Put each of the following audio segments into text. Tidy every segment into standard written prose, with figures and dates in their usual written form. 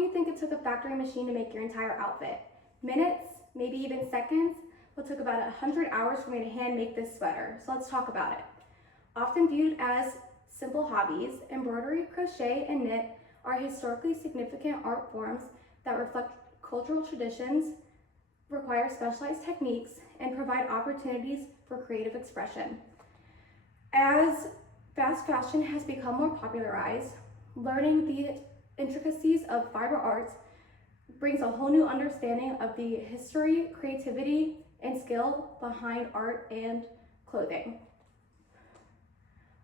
do you think it took a factory machine to make your entire outfit? Minutes, maybe even seconds? Well, it took about 100 hours for me to hand make this sweater, so let's talk about it. Often viewed as simple hobbies, embroidery, crochet, and knit are historically significant art forms that reflect cultural traditions, require specialized techniques, and provide opportunities for creative expression. As fast fashion has become more popularized, learning the intricacies of fiber arts brings a whole new understanding of the history, creativity, and skill behind art and clothing.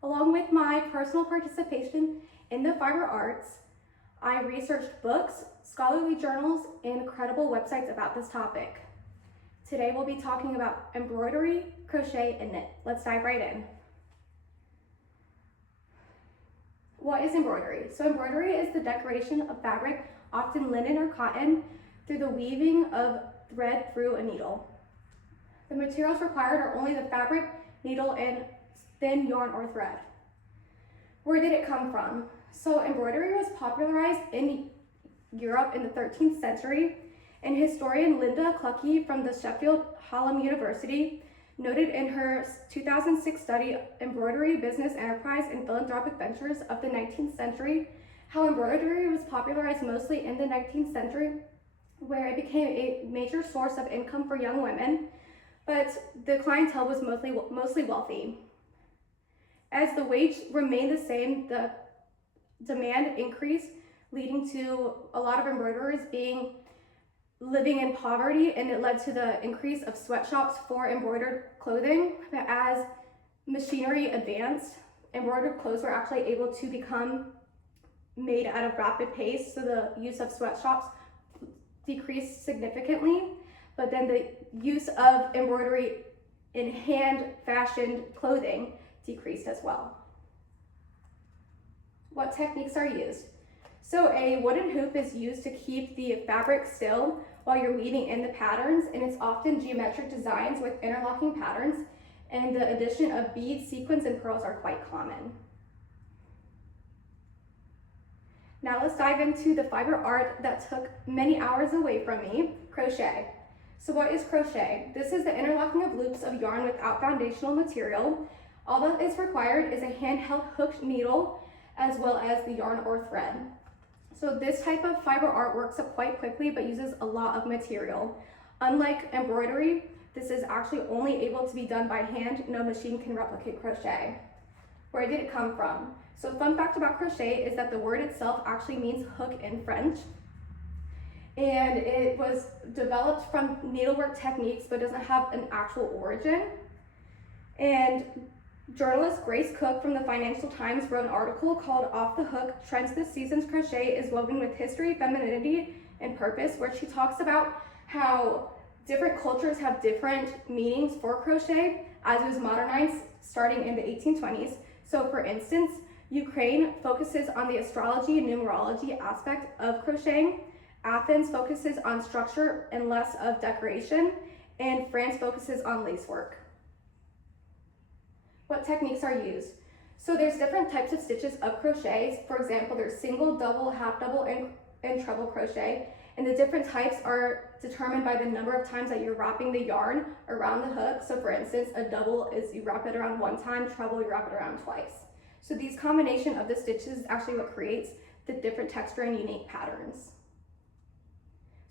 Along with my personal participation in the fiber arts, I researched books, scholarly journals, and credible websites about this topic. Today we'll be talking about embroidery, crochet, and knit. Let's dive right in. What is embroidery? So embroidery is the decoration of fabric, often linen or cotton, through the weaving of thread through a needle. The materials required are only the fabric, needle, and thin yarn or thread. Where did it come from? So embroidery was popularized in Europe in the 13th century, and historian Linda Cluckey from the Sheffield Hallam University noted in her 2006 study, Embroidery, Business, Enterprise, and Philanthropic Ventures of the 19th Century, how embroidery was popularized mostly in the 19th century, where it became a major source of income for young women, but the clientele was mostly wealthy. As the wage remained the same, the demand increased, leading to a lot of embroiderers living in poverty, and it led to the increase of sweatshops for embroidered clothing. But as machinery advanced, embroidered clothes were actually able to become made at a rapid pace, so the use of sweatshops decreased significantly, but then the use of embroidery in hand-fashioned clothing decreased as well. What techniques are used? So a wooden hoop is used to keep the fabric still while you're weaving in the patterns, and it's often geometric designs with interlocking patterns, and the addition of beads, sequins, and pearls are quite common. Now let's dive into the fiber art that took many hours away from me, crochet. So what is crochet? This is the interlocking of loops of yarn without foundational material. All that is required is a handheld hooked needle as well as the yarn or thread. So this type of fiber art works up quite quickly but uses a lot of material. Unlike embroidery, this is actually only able to be done by hand. No machine can replicate crochet. Where did it come from? So fun fact about crochet is that the word itself actually means hook in French. And it was developed from needlework techniques but doesn't have an actual origin. And journalist Grace Cook from the Financial Times wrote an article called Off the Hook, Trends This Season's Crochet is Woven with History, Femininity, and Purpose, where she talks about how different cultures have different meanings for crochet as it was modernized starting in the 1820s. So for instance, Ukraine focuses on the astrology and numerology aspect of crocheting. Athens focuses on structure and less of decoration, and France focuses on lace work. What techniques are used? So there's different types of stitches of crochet. For example, there's single, double, half double, and treble crochet. And the different types are determined by the number of times that you're wrapping the yarn around the hook. So for instance, a double is you wrap it around one time, treble you wrap it around twice. So these combination of the stitches is actually what creates the different texture and unique patterns.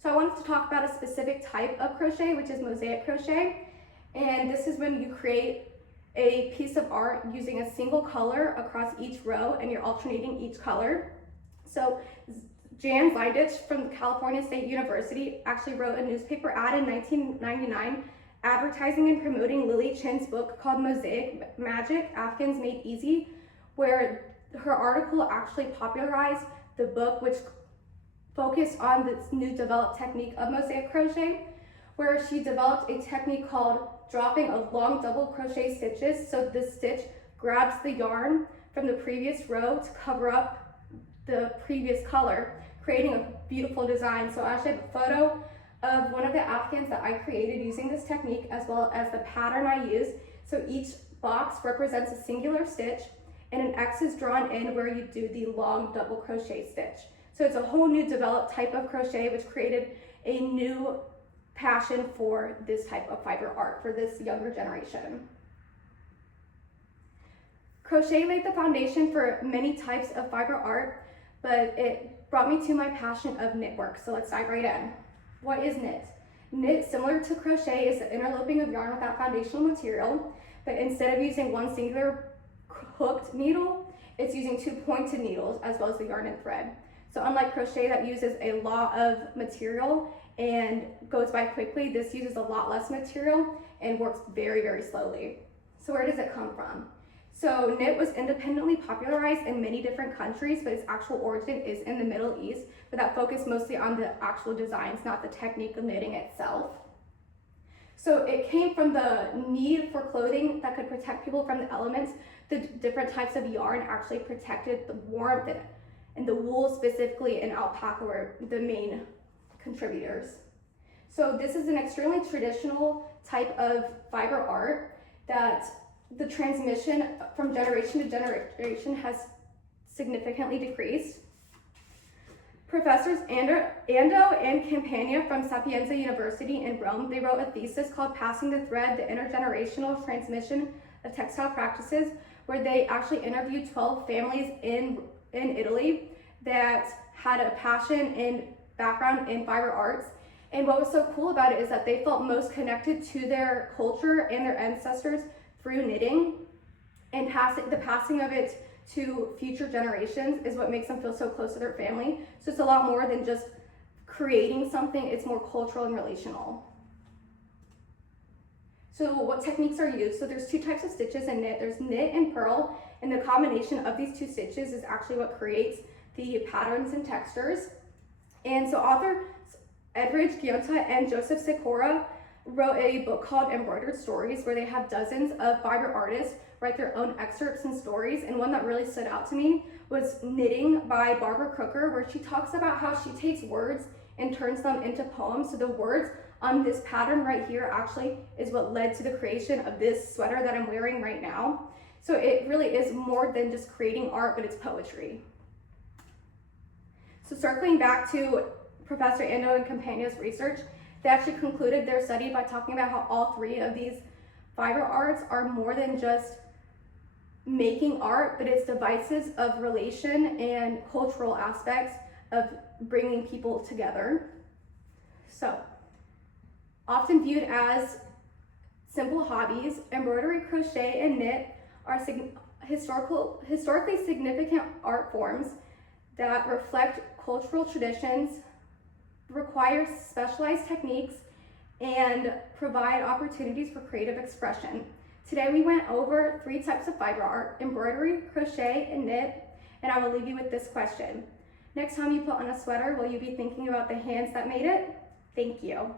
So I wanted to talk about a specific type of crochet, which is mosaic crochet. And this is when you create a piece of art using a single color across each row, and you're alternating each color. So Jan Zidich from California State University actually wrote a newspaper ad in 1999 advertising and promoting Lily Chin's book called Mosaic Magic, Afghans Made Easy, where her article actually popularized the book, which focused on this new developed technique of mosaic crochet, where she developed a technique called dropping of long double crochet stitches. So the stitch grabs the yarn from the previous row to cover up the previous color, creating a beautiful design. So I actually have a photo of one of the Afghans that I created using this technique, as well as the pattern I used. So each box represents a singular stitch, and an X is drawn in where you do the long double crochet stitch. So it's a whole new developed type of crochet, which created a new passion for this type of fiber art for this younger generation. Crochet laid the foundation for many types of fiber art, but it brought me to my passion of knit work. So let's dive right in. What is knit? Knit, similar to crochet, is the interloping of yarn without foundational material, but instead of using one singular hooked needle, it's using two pointed needles as well as the yarn and thread. So unlike crochet that uses a lot of material and goes by quickly, this uses a lot less material and works very, very slowly. So where does it come from? So knit was independently popularized in many different countries, but its actual origin is in the Middle East, but that focused mostly on the actual designs, not the technique of knitting itself. So it came from the need for clothing that could protect people from the elements. The different types of yarn actually protected the warmth and the wool specifically and alpaca were the main contributors. So this is an extremely traditional type of fiber art that the transmission from generation to generation has significantly decreased. Professors Ando and Campagna from Sapienza University in Rome, they wrote a thesis called Passing the Thread, the Intergenerational Transmission of Textile Practices, where they actually interviewed 12 families in Italy that had a passion and background in fiber arts. And what was so cool about it is that they felt most connected to their culture and their ancestors through knitting, and the passing of it to future generations is what makes them feel so close to their family. So it's a lot more than just creating something, it's more cultural and relational. So what techniques are used? So there's two types of stitches in knit. There's knit and purl, and the combination of these two stitches is actually what creates the patterns and textures. And so author Edridge Giunta and Joseph Sikora wrote a book called Embroidered Stories, where they have dozens of fiber artists write their own excerpts and stories. And one that really stood out to me was Knitting by Barbara Crooker, where she talks about how she takes words and turns them into poems. So the words on this pattern right here actually is what led to the creation of this sweater that I'm wearing right now. So it really is more than just creating art, but it's poetry. So circling back to Professor Ando and Campagna's research, they actually concluded their study by talking about how all three of these fiber arts are more than just making art, but it's devices of relation and cultural aspects of bringing people together. So, often viewed as simple hobbies, embroidery, crochet, and knit are historically significant art forms that reflect cultural traditions, require specialized techniques, and provide opportunities for creative expression. Today we went over 3 types of fiber art: embroidery, crochet, and knit, and I will leave you with this question. Next time you put on a sweater, will you be thinking about the hands that made it? Thank you.